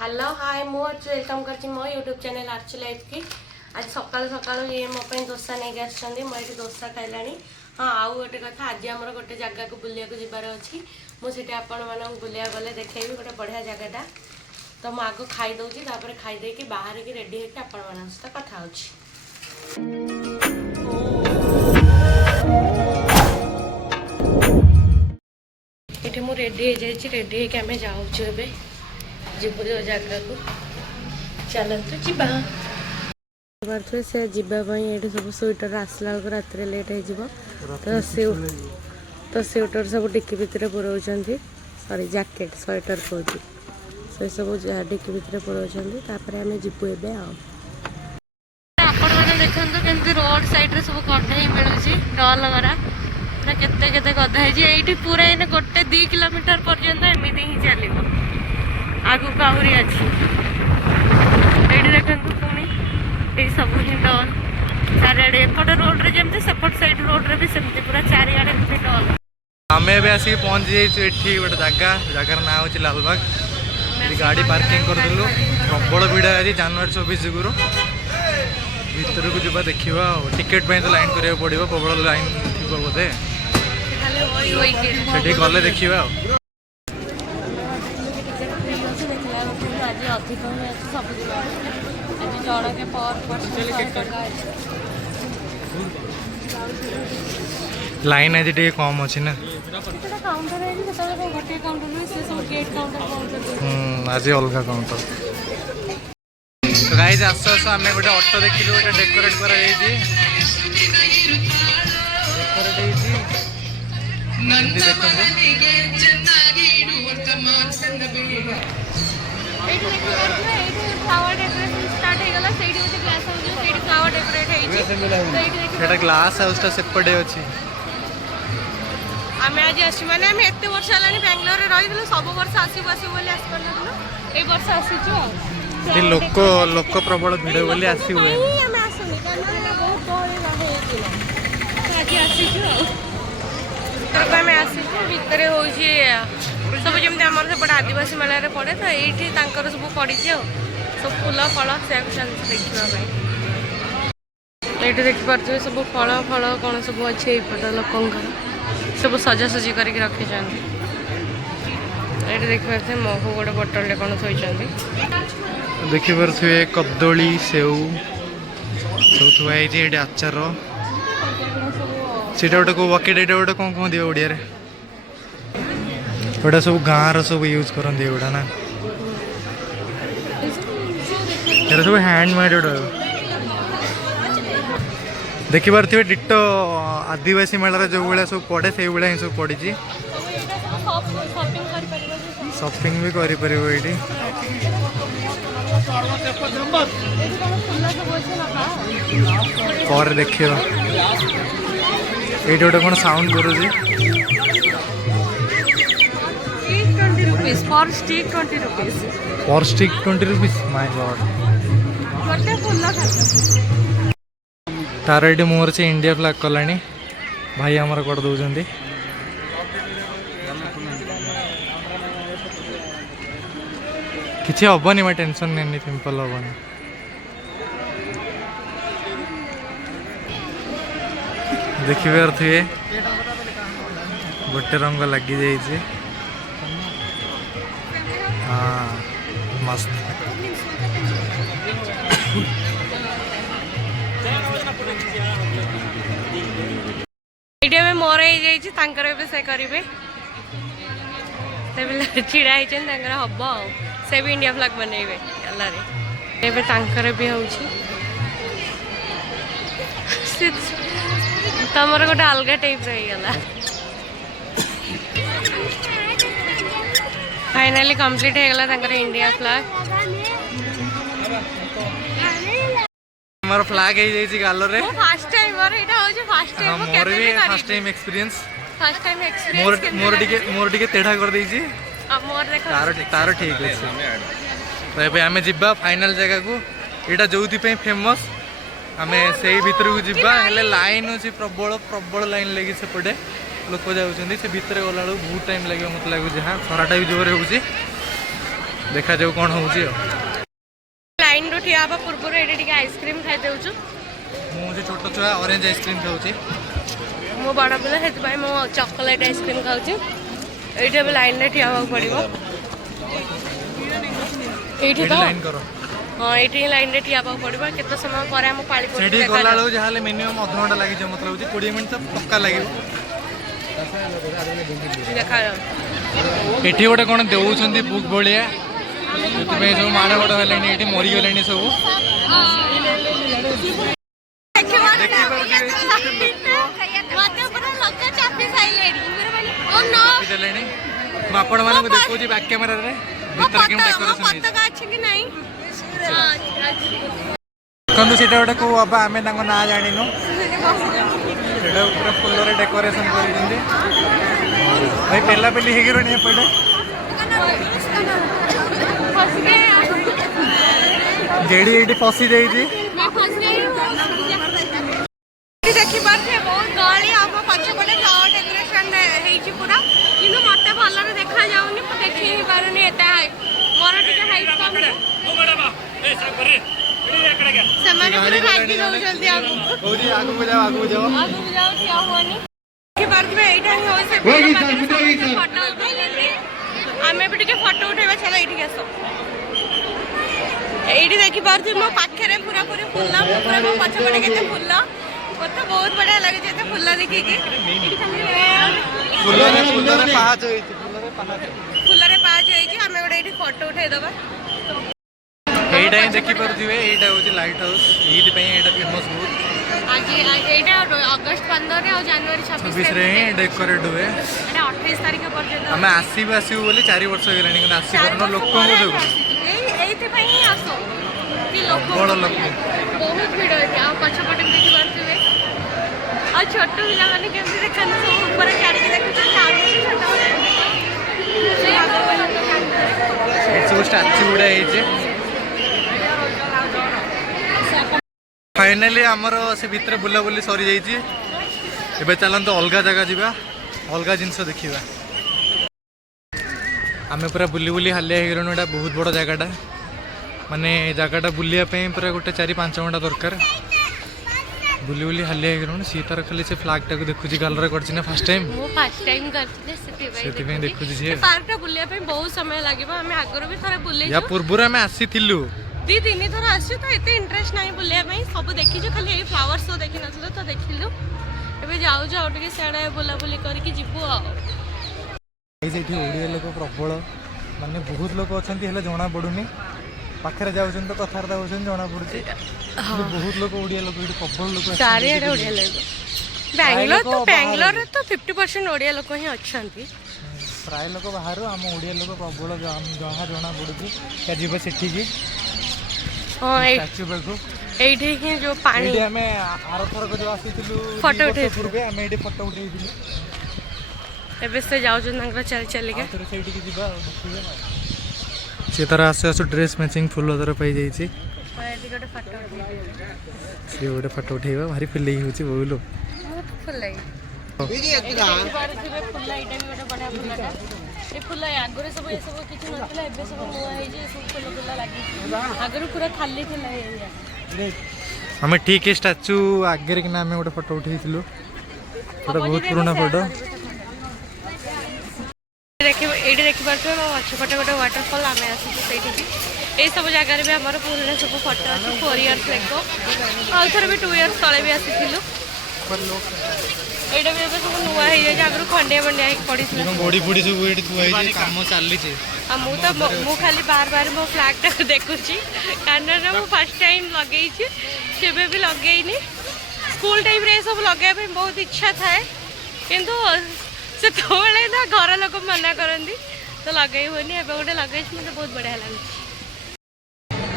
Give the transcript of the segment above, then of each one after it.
Hello hi मु welcome कर मो यूट्यूब चैनल आर्च लाइफ की। आज सकाल सकाल ये मो दोसा नहीं आसछंदी मुझे दोसा खाइला। हाँ आउ गोटे कथा आज आमर गोटे जगह को बुलिया को जीवार अच्छी मुझे आपण मान बुलिया गले देखी गोटे बढ़िया जगहटा तो मुझे आग खाई दूसरी खाई देकी बाहर की रेडी होकर आपण मान सहित कथा ये मुझे रेडी रेडी होकर जाऊँ जीव जो जगह को चलतु जी से जीवाई ये सब स्वेटर आसला बेलू रात लेट हो तो स्वेटर सब डिक्की भितर पुराऊँ सॉरी जैकेट स्वेटर कहूँ से सब डिक्की भितर पुराऊँ आम जीवु ए देखते केमती रोड साइड सब गधे मिलूँ डल गरा पूरा केते गधा है पूरा इन गोटे 2 किलोमीटर पर्यंत एमती ही चलो आगू आहरी अच्छी ये देखते पुणी ये सब ही डल चारिड़े एपट रोड रे जमी सेपट साइड रोड रे भी सेमती पूरा चारिड़े डल आम एवं पहुँची जाइए गोटे जगार ना हूँ लालबाग गाड़ी पार्किंग करदेलु प्रबल भिड़ आज जनवरी 24 जुगुरु भीतर को जा देखा टिकेट तो लाइन करा पड़ो प्रबल लाइन थी बोधे से गले देखा अधिक सब जन के लाइन आज टे कम अच्छी ना आज अलग काउंटर तो गाइस आस आस आम गोटे ऑटो देखिलु गोटे डेकोरेट कर ग्लास हाउस सेपटे अच्छी आम आज आस माने आम एत वर्ष है बेंगलोर रही सब वर्ष आसू आसू बोली आसपार ये वर्ष आसीचु लोक लोक प्रबल भिड़ बोली आसी हुए भितर हो सब जमी आम सेपटे आदिवासी मेला पड़े तो ये सब पड़ी सब फूल फल से देखा ये देखिपे सब फल फल कौन सब अच्छे पट लोक सब सजासजी कर रखी ये देखिपे महू गोटे बोतल कौन थोड़ी देखिपे कदली सेव सब थुआई आचार सीटा गोटे को बकेट ये गोटे कौन कहते ओडिया गोटा सब गाँव सब यूज करते गुड़ा ना ये सब हैंडमेड देखिपे डिटो आदिवासी मेलार जो भाया सब पड़े से भाया सब पड़ी शॉपिंग भी कर देखिए ये गोटे कौन साउंड करुँगी पर स्टिक 20 रुपीस पर स्टिक 20 रुपीस माय गॉड तार ये मोहर से इंडिया फ्लैग कला भाई आमर कर दौरान किसी हेनी मैं टेंशन नहीं सिंपल हेनी देखिए गोटे रंग लगी जाइए हाँ मस्त ये मोर हो से करेंगे छिड़ा हम से भी इंडिया फ्लैग बनइबे भी हो तमर गोटे अलग टाइप रहीगला फाइनली कंप्लीट होगला इंडिया फ्लैग हमारा फ्लैग हो जाई गालो रे फर्स्ट टाइम मोर एटा हो फर्स्ट टाइम मोर भी फर्स्ट टाइम एक्सपीरियंस मोर टिके तेढ़ा कर देछि मोर देखो तार ठीक है तो एबे हमें जिब्बा फाइनल जगह को एटा जोउथि पे फेमस हमें से भीतर को जिब्बा हेले लाइन अछि प्रबल प्रबल लाइन लगी से पड़े लोक जाउछन्ती से भीतर गला बहुत टाइम लगे मत लागु जहां खराटा भी जोरे होउछि देखा जाऊ कौन होउची लाइन रो ठिया बा पूर्व एडी टिके आइसक्रीम खाइ देउछु मुझे छोट छुआ ऑरेंज आइसक्रीम खाऊची मो बड़ा पिला हेतु भाई मो चॉकलेट आइसक्रीम खाऊची एइटा भी लाइन रे ठिया होगा पड़िबो एइठी तो लाइन करो हां एइठी लाइन रे ठिया होगा पड़िबो केते समय पर हम पाली पड़ सेठी गला लो जहाले मिनिमम आधा घंटा लागि जे मतलब 20 मिनिट तो पक्का लागिबो देखा एठी गोटे कोन देउछंती बुक भलिया एतबे जो माड़ गोटे हलेनी एठी मरि गलेनी सब आपण मानक देखो जी बैक कैमरा रे भीतर केम डेकोरेशन पताका अछि कि नहीं कंदु सेटा गोटे को बाबा हमें तांको ना जानिनु सेटा पूरा फुल रे डेकोरेशन करि दिंदे भाई पेला पेली हेगी रोनी पड़े जेडी एडी फसी जाई जी मैं फस गई देखि बाटे बहुत गाड़ी हम पछे पड़े फ्लावर डेकोरेशन हेई छी पूरा किनु मते भल्ला रे देखा जाउनी म देखि ही पारुनी एता है मोर टिके हाइट कम रे ओ मैडम ए सब करे समाने पूरा लागी गौ जल्दी आगु गौरी आगु जाओ क्या हुआनी के बार में एटा ही होय से फोटो उठाइले हमें भी टिके फोटो उठाइबा चला एठी आसो एठी देखि पारथि मो पाखे रे पूरा पूरी फुल्ला पूरा मो पछे पड़े केते फुल्ला मते बहुत बढ़िया लागे जेते फुल्ला देखि के फुलरे पाहाच होई छी हमें गोटे एठी फोटो उठाइ दबा एटा ही देखि परथिबे एटा होची लाइट हाउस एथि पई एटा फेमस बहुत आज एटा अगस्त 15 रे और जनवरी 26 रे डेकोरेट हुए एटा 28 तारिख पर्यंत हमें आसीबो बोली 4 वर्ष गेलानी कि आसी परनो लोक को देबो एथि पई ही आसो कि लोक बड़ लोक बहुत भीड़ है आ पछ पटे देखि परथिबे आ छोट पिला माने केमति देखन सो ऊपर चढ़ के देखु तो छोट इट्स वो स्टैच्यू उडा है फाइनली आमर से भितर बुला बुली सरी जाइए एबे चलते अलग जगह जावा अलग जिनस देखा आम पूरा बुली बुली हालिया हो गलु एटा बहुत बड़ जगहटा माने जगहटा बुलिया पूरा गोटे 4-5 घंटा दरकार बुली बुली हालिया हो गलु सी तार खाली से फ्लैग टाक देखुची कलर करछि ना फर्स्ट टाइम करथिले सेति देखुची जे पार्क टा बुलिया पे बहुत समय लागिबो हमें आगरो भी थरे बुले या पूर्वरा में आसीथिलु 2-3 थर आसी तो एते इंटरेस्ट नहीं बुलिया पे सब देखि जो खाली ए फ्लावर शो देखि नथलो तो देखिलु एबे जाऊ जाऊ टिके सेडा बुला बुली करके जिबो आ एठी ओडिया लोक प्रबल माने बहुत लोक अछंती हेले जणा पडुनी पाखरे जाउछन तो कथारदा होछन जणा पडुची बहुत लोक ओडिया लोक एठी प्रबल लोक सारे एडे ओडिया लोक बेंगलोर तो 50% ओडिया लोक ही अछंती प्राय लोक बाहर आम ओडिया लोक प्रबल जहाँ जणा पडुची क्या जीव सेठी की हां स्टैच्यू बेगु एठी ही जो पानी एठी हमें आरो थर को जो आसीथिलु फोटो उठे पूर्वे हमें एठी फोटो उठेइथिलु एबे से जाउ जन नंगरा चल चल के तोरे सेठी की जीवा से तरह आसे आसु ड्रेस मैचिंग फुल तरह पाई जाई छी एठी गोटे फोटो उठे से गोटे फोटो उठेबा भारी फीलिंग होची बोलो बहुत फुल लाई फुल्ला एटा भी गोटे बड़ा फुल्लाटा ए फुल्ला आगरे सब ए सब किछ नथिला एबे सब नुआ हे जे सब फुल फुल्ला लागी आगरे पूरा खाली थिला एरिया हमें ठीक स्टैच्यू आगे कि ना हमें गोटे फोटो उठेइथिलु फोटो बहुत पुराना फोटो देखि पारथो अच्छे फोटो गोटे वाटरफॉल आम आसी ये सब जगह भी आम पुराना सब फोटो अच्छे 4 इयर्स लेको आउ थर भी 2 इयर्स तले भी आसीथिलु एटा भी सब नुआ हे जाय आगरु खंडिया बंडिया पड़ी बॉडी फुडी सब एठी थुआई जे काम चली छे मु तो मु खाली बार मो फ्लैग टा देखुची कारण मु फर्स्ट टाइम लगेई छी केबे भी लगेइनी स्कूल टाइम रे सब लगे पे बहुत इच्छा थाए किंतु से तोले ना घर लोक मना करंदी तो लगई होनी एबे गोटे लगई छी मते बहुत बढ़िया लागै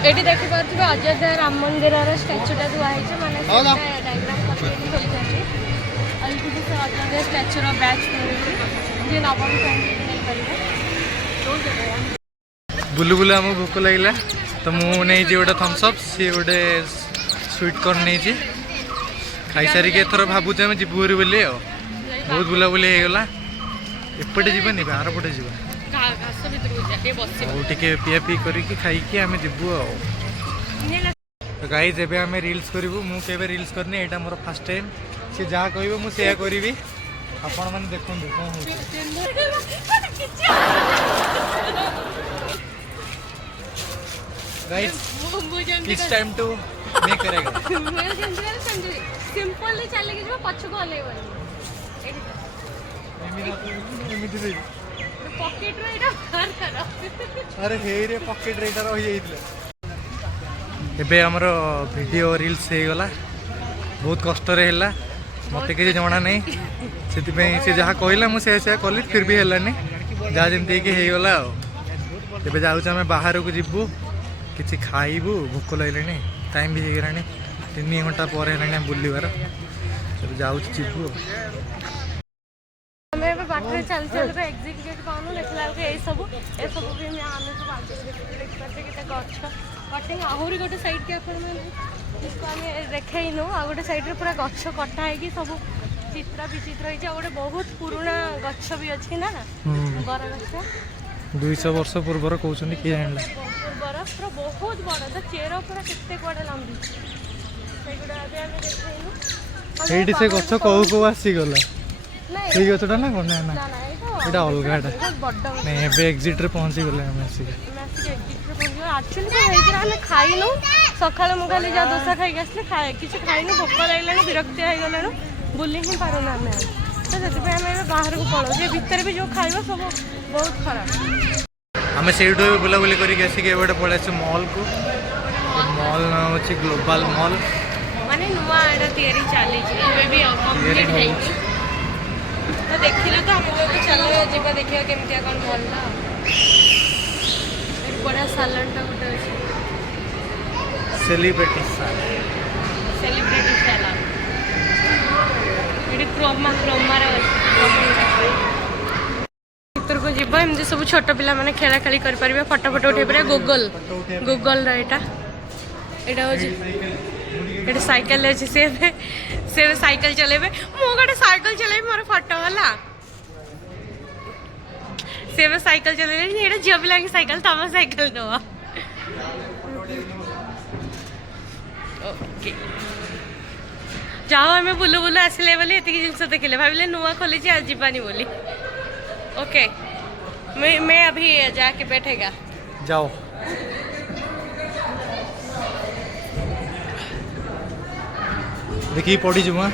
एटी देखि पारथिबे अयोध्या राम मंदिर रा स्टैच्यू टा दुआ है माने डायग्राम पकेटी खोल जाती अलगु से अयोध्या स्टैच्यू रा बैच जे नवम फैमिली नहीं करिवे बुलु बुलु हम भूख लगिला तो मु नहीं जे गोटे थम्स अप सी गोटे स्वीट कॉर्न नहीं जी खाई सारी के एथर भाबुचे हम जिबुरी बोली बहुत बुलाबुली हो गला एपटे जीवन बाहर पटे जीवन घास भीतर ଟିକେ ବସିବ ଆଉ ଟିକେ ପିଆ ପିଇ କରିକି ଖାଇକି ଆମେ ଯିବୁ ଆଉ। ଗାଇଜ୍ ଏବେ ଆମେ ରିଲ୍ସ କରିବୁ। ମୁଁ କେବେ ରିଲ୍ସ କରିନି, ଏଇଟା ମୋର ଫାର୍ଷ୍ଟ ଟାଇମ୍। ସେ ଯାହା କହିବ ମୁଁ ସେୟା କରିବି। ଆପଣମାନେ ଦେଖନ୍ତୁ କ'ଣ ହେଉଛି। गाइस किस टाइम टू मैं करेगा मैं सिंपली चले के जो पछको हलेबनी एमिति से पॉकेट रे एटा बाहर करो। अरे हे रे पॉकेट रे एटा रही जाइतले। एबे हमरो वीडियो रील्स हे गला, बहुत कष्ट रे हैला, मते के जणा नै। सेति पे से जहा कहला मु से कली, फिर भी हैलानी जा जेमति के हे गला। एबे जाउछ हमें बाहर को जिब्बू, किसी खाइबू, भोक लगे, टाइम भी हो गलानी 3 घंटा पर है बुलवार। जाऊँ जीवु बाटे चल चल एग्जिट गेट पाऊँ देखला ए सब भी आने सब गछ कटिंग आहरी गोटे साइड के आम देखनु आ गोटे साइड रे पूरा गछ कटा है सब चित्र विचित्र होती गोटे बहुत पुराना गछ भी अच्छी ना बर गछ 200 वर्ष पूर्वर कहते किए जान पूर्वर पूरा बहुत बड़ तो चेर पूरा केते कुआडे लंबी सेगुडा अबे आमे देखैनु एठी से गछ कहू को आसी गला ठीक गछटा ना कोन ना ना एटा अलगाटा बहुत बड़ नहीं एबे एग्जिट रे पहुंची गले हम आसी एग्जिट रे पहुंची एक्चुअली तो हेजरा हम खाइनु सकाळ मु खाली जा डोसा खाइ गसले खाए किछ खाइनु भोक लागलानी विरक्ति आइ गलानु बुली ही पारुना हम तो सेति पे हम बाहर को पळो जे भीतर भी जो खाइबो सब बहुत खराब। आम से बुलाबुली करके पड़े मॉल को मॉल ना हूँ ग्लोबल मॉल माने नुआ एटा तयारी चली भी कंप्लीट है तो देखिलो तो हम लोग चलो जीवा देखियो केमतिया कोन मॉल ना एक बड़ा सालन टा गुटे अछि सेलिब्रिटी सालन एडी क्रोमा रे भीतर को जीवा एमती सब छोट पिला माने खेला खेली कर परिबे फोटो फोटो उठे परिबे गूगल रा एटा साइकिल अच्छी से साइकिल चलेबे मो गोटे साइकिल चलेबे मोर फोटो वाला से साइकिल चलेबे एटा झियो पिला की साइकिल तम साइकिल दवा ओके जाओ हमें बुलू बुलू आसले बोली एतिक जिनस देखिले भाविले नुआ खोली आज जीवानी बोली ओके मैं अभी जाके बैठेगा जाओ देखिए पड़ी जुमा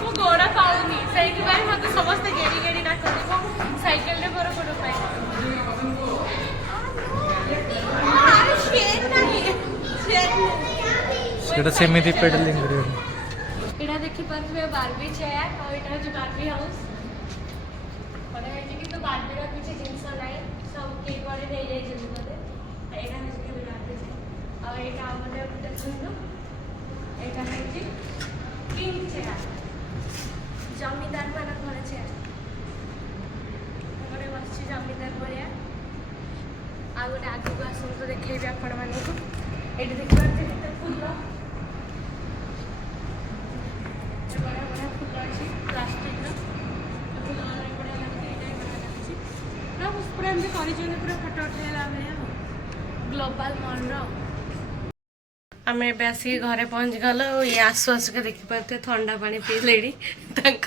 मु गोड़ा पाउनी सही भाई मते समस्त गेड़ी गेड़ी ना करबो साइकिल रे बरो बड़ो पाए शेर नहीं सेटा सेमिति पेडलिंग करियो एटा देखि परबे बारबी चेयर और एटा जो बारबी हाउस पड़े है कि तो बारबी रा पीछे जिंस नहीं सब केक वाले दे जाय जल्दी करे एटा है कि बारबी है और एटा हमने उठे सुनो एटा है कि किंग चेयर जमींदार माना घर चेयर गोटे बस जमींदार भलिया आ गोटे आगु आसु तो देखैबे आपण माने को एटी देखबार जे केते फूल बड़ा बड़ा फूल अछि प्लास्टिक रा फूल वाला बड़ा लगते एटा बड़ा अछि ना उस पूरा हम करि जने पूरा फोटो उठेला बेले ग्लोबल मॉल रो आमे बेसी घरे पहुंच गलो ये आसु आसु के देखि पाते ठंडा पानी पी लेडी तंक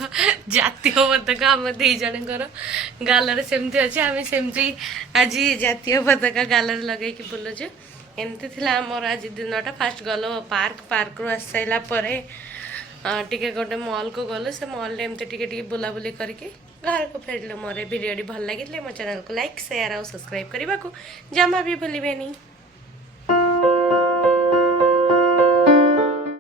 जातीय पताका हम दे जनकर गालर सेमती अछि आमे सेमती आज जातीय पताका गालर लगे कि बोलो जे एमती थिला हमर आज दिनटा फास्ट गलो पार्क रो आसैला परे टिके गोटे मॉल को गलो से मॉल रे एमती टिके बुला बुली करके घर को फेरलो। मोर वीडियो भल लगिले मो चैनल को लाइक शेयर और सब्सक्राइब करबा को जमा भी भूलिबेनी।